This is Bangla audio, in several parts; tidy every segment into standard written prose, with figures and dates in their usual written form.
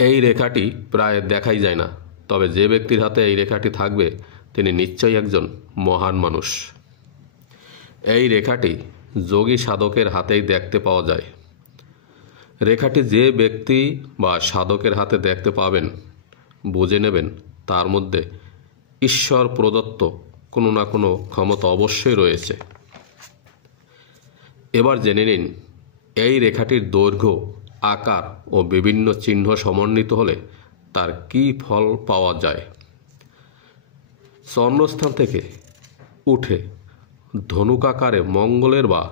এই রেখাটি প্রায় দেখাই যায় না, তবে যে ব্যক্তির হাতে এই রেখাটি থাকবে তিনি নিশ্চয়ই একজন মহান মানুষ। এই রেখাটি যোগী সাধকের হাতেই দেখতে পাওয়া যায়। রেখাটি যে ব্যক্তি বা সাধকের হাতে দেখতে পাবেন বুঝে নেবেন তার মধ্যে ঈশ্বর প্রদত্ত কোনো না কোনো ক্ষমতা অবশ্যই রয়েছে। এবার জেনে নিন এই রেখাটির দৈর্ঘ্য, আকার ও বিভিন্ন চিহ্ন সমন্বিত হলে তার কী ফল পাওয়া যায়। চন্দ্রস্থান থেকে উঠে ধনুকাকারে মঙ্গলের বা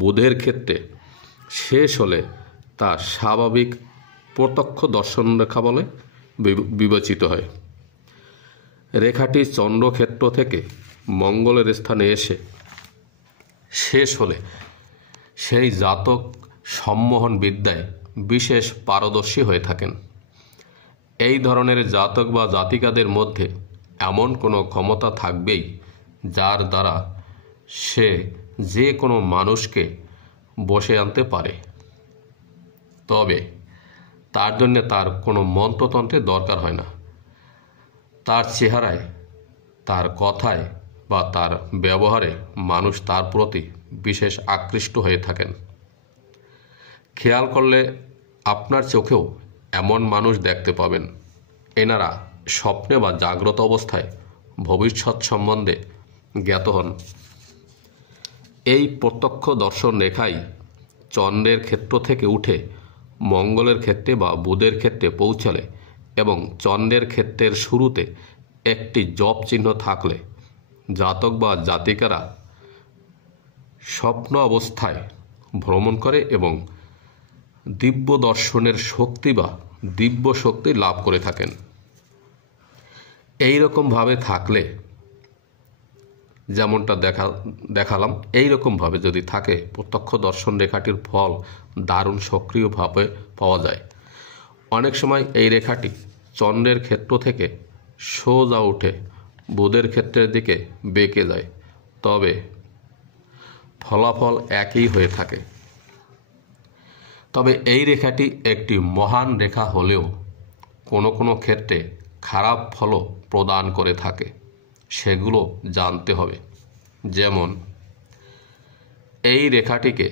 বুধের ক্ষেত্রে শেষ হলে তা স্বাভাবিক প্রত্যক্ষ দর্শন রেখা বলে বিবেচিত হয়। রেখাটি চন্দ্রক্ষেত্র থেকে মঙ্গলের স্থানে এসে শেষ হলে সেই জাতক সম্মোহন বিদ্যায় বিশেষ পারদর্শী হয়ে থাকেন। এই ধরনের জাতক বা জাতিকাদের মধ্যে এমন কোনো ক্ষমতা থাকবেই যার দ্বারা সে যে কোনো মানুষকে বশে আনতে পারে। তবে তার জন্য তার কোনো মন্ত্রতন্ত্রের দরকার হয় না। তার চেহারায়, তার কথায় বা তার ব্যবহারে মানুষ তার প্রতি বিশেষ আকৃষ্ট হয়ে থাকেন। খেয়াল করলে আপনার চোখেও এমন মানুষ দেখতে পাবেন। এনারা স্বপ্নে বা জাগ্রত অবস্থায় ভবিষ্যৎ সম্বন্ধে জ্ঞাত হন। এই প্রত্যক্ষ দর্শন রেখাই চন্দ্রের ক্ষেত্র থেকে উঠে মঙ্গলের ক্ষেত্রে বা বুধের ক্ষেত্রে পৌঁছালে এবং চন্দ্রের ক্ষেত্রের শুরুতে একটি জপ চিহ্ন থাকলে জাতক বা জাতিকারা স্বপ্ন অবস্থায় ভ্রমণ করে এবং দিব্য দর্শনের শক্তি বা দিব্য শক্তি লাভ করে থাকেন। এই রকমভাবে থাকলে, যেমনটা দেখালাম, এই রকমভাবে যদি থাকে প্রত্যক্ষ দর্শন রেখাটির ফল দারুণ সক্রিয়ভাবে পাওয়া যায়। অনেক সময় এই রেখাটি চন্দ্রের ক্ষেত্র থেকে সোজা উঠে বুধের ক্ষেত্রের দিকে বেঁকে যায়, তবে ফলাফল একই হয়ে থাকে। তবে এই রেখাটি একটি মহান রেখা হলেও কোনো কোনো ক্ষেত্রে খারাপ ফলও প্রদান করে থাকে, সেগুলো জানতে হবে। যেমন এই রেখাটিকে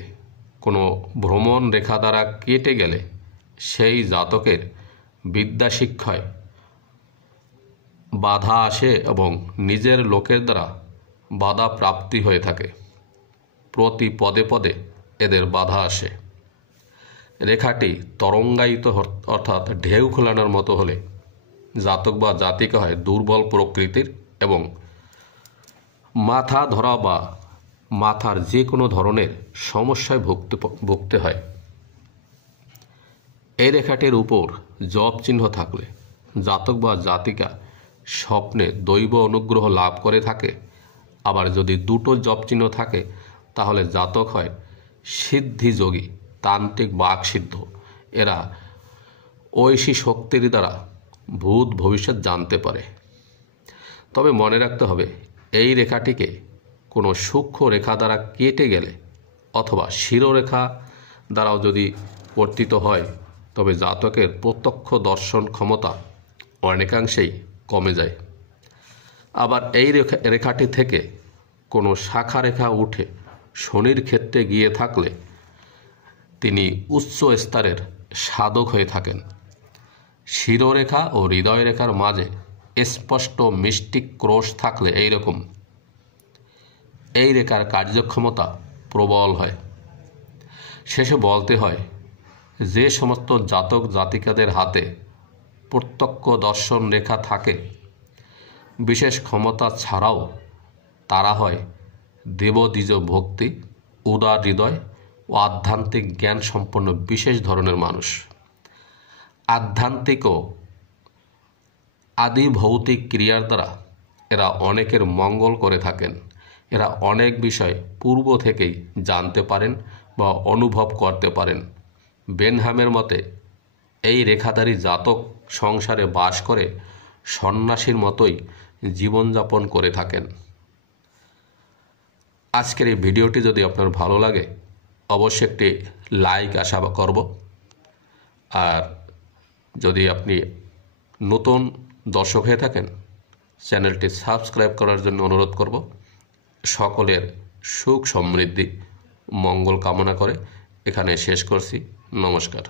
কোনো ভ্রমণ রেখা দ্বারা কেটে গেলে সেই জাতকের বিদ্যা শিক্ষায় বাধা আসে এবং নিজের লোকের দ্বারা বাধা প্রাপ্তি হয়ে থাকে। প্রতি পদে পদে এদের বাধা আসে। রেখাটি তরঙ্গায়িত অর্থাৎ ঢেউ খোলানোর মতো হলে জাতক বা জাতিকা হয় দুর্বল প্রকৃতির এবং মাথা ধরা বা মাথার যে কোনো ধরনের সমস্যায় ভুগতে হয়। এই রেখাটির উপর জপ চিহ্ন থাকলে জাতক বা জাতিকা স্বপ্নে দৈব অনুগ্রহ লাভ করে থাকে। আবার যদি দুটো জপ চিহ্ন থাকে তাহলে জাতক হয় সিদ্ধিযোগী, তান্ত্রিক বা সিদ্ধ। এরা ঐশী শক্তির দ্বারা ভূত ভবিষ্যৎ জানতে পারে। তবে মনে রাখতে হবে এই রেখাটিকে কোনো সূক্ষ্ম রেখা দ্বারা কেটে গেলে অথবা শিরোরেখা দ্বারাও যদি কর্তিত হয় তবে জাতকের প্রত্যক্ষ দর্শন ক্ষমতা অনেকাংশেই কমে যায়। আবার এই রেখাটি থেকে কোনো শাখা রেখা উঠে শনির ক্ষেত্রে গিয়ে থাকলে তিনি উচ্চ স্তরের সাধক হয়ে থাকেন। শিরোরেখা ও হৃদয় রেখার মাঝে স্পষ্ট মিস্টিক ক্রোশ থাকলে এই রেখার কার্যক্ষমতা প্রবল হয়। শেষে বলতে হয় যে সমস্ত জাতক জাতিকাদের হাতে প্রত্যক্ষ দর্শন রেখা থাকে বিশেষ ক্ষমতা ছাড়াও তারা হয় দেবদ্বিজ ভক্তি, উদার হৃদয় ও আধ্যাত্মিক জ্ঞান সম্পন্ন বিশেষ ধরনের মানুষ। আধ্যাত্মিক ও আদি ভৌতিক ক্রিয়ার দ্বারা এরা অনেকের মঙ্গল করে থাকেন। এরা অনেক বিষয় পূর্ব থেকেই জানতে পারেন বা অনুভব করতে পারেন। বেনহামের মতে এই রেখাধারী জাতক সংসারে বাস করে সন্ন্যাসীর মতোই জীবনযাপন করে থাকেন। আজকের এই ভিডিওটি যদি আপনার ভালো লাগে অবশ্যই একটি লাইক আশা করব। আর যদি আপনি নতুন দর্শক হয়ে থাকেন, চ্যানেলটি সাবস্ক্রাইব করার জন্য অনুরোধ করব। সকলের সুখ সমৃদ্ধি মঙ্গল কামনা করে এখানে শেষ করছি। নমস্কার।